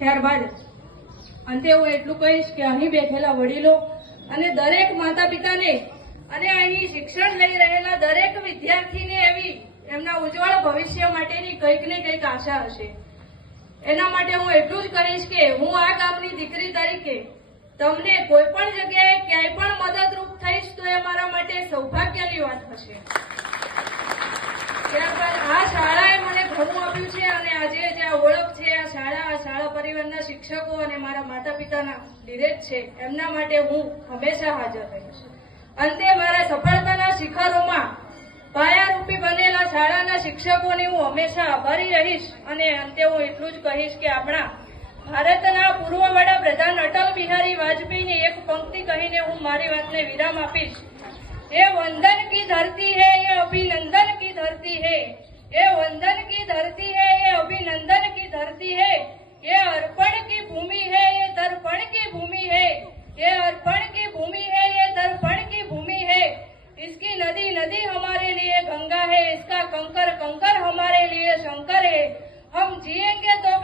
ત્યારબાદ અંતે હું એટલું કહીશ કે અહીં બેઠેલા વડીલો અને દરેક માતા પિતાને અને અહીં શિક્ષણ લઈ રહેલા દરેક વિદ્યાર્થીને એવી એમના ઉજ્જવળ ભવિષ્ય માટેની કંઈક ને કંઈક આશા હશે. એના માટે હું એટલું જ કહીશ કે હું આ ગામની દીકરી તરીકે તમને કોઈ પણ જગ્યાએ ક્યાંય પણ મદદરૂપ થઈશ તો એ મારા માટે સૌભાગ્યની વાત હશે. ત્યારબાદ આ શાળાએ મને ઘણું આપ્યું છે અને આજે જે આ ઓળખ છે આ શાળા પરિવારના શિક્ષકો અને મારા માતા પિતાના લીધે જ છે. એમના માટે હું હંમેશા હાજર રહીશ. અંતે મારા સફળતાના શિખરોમાં પાયારૂપી બનેલા શાળાના શિક્ષકોની હું હંમેશા આભારી રહીશ. અને અંતે હું એટલું જ કહીશ કે આપણા ભારતના પૂર્વ વડાપ્રધાન અટલ બિહારી વાજપેયીની એક પંક્તિ કહીને હું મારી વાતને વિરામ આપીશ. ये वंदन की धरती है, ये अभिनंदन की धरती है, ये वंदन की धरती है, ये अभिनंदन की धरती है, ये अर्पण की भूमि है, ये तर्पण की भूमि है, ये अर्पण की भूमि है, ये तर्पण की भूमि है. इसकी नदी नदी हमारे लिए गंगा है, इसका कंकर कंकर हमारे लिए शंकर है. हम जिएंगे तो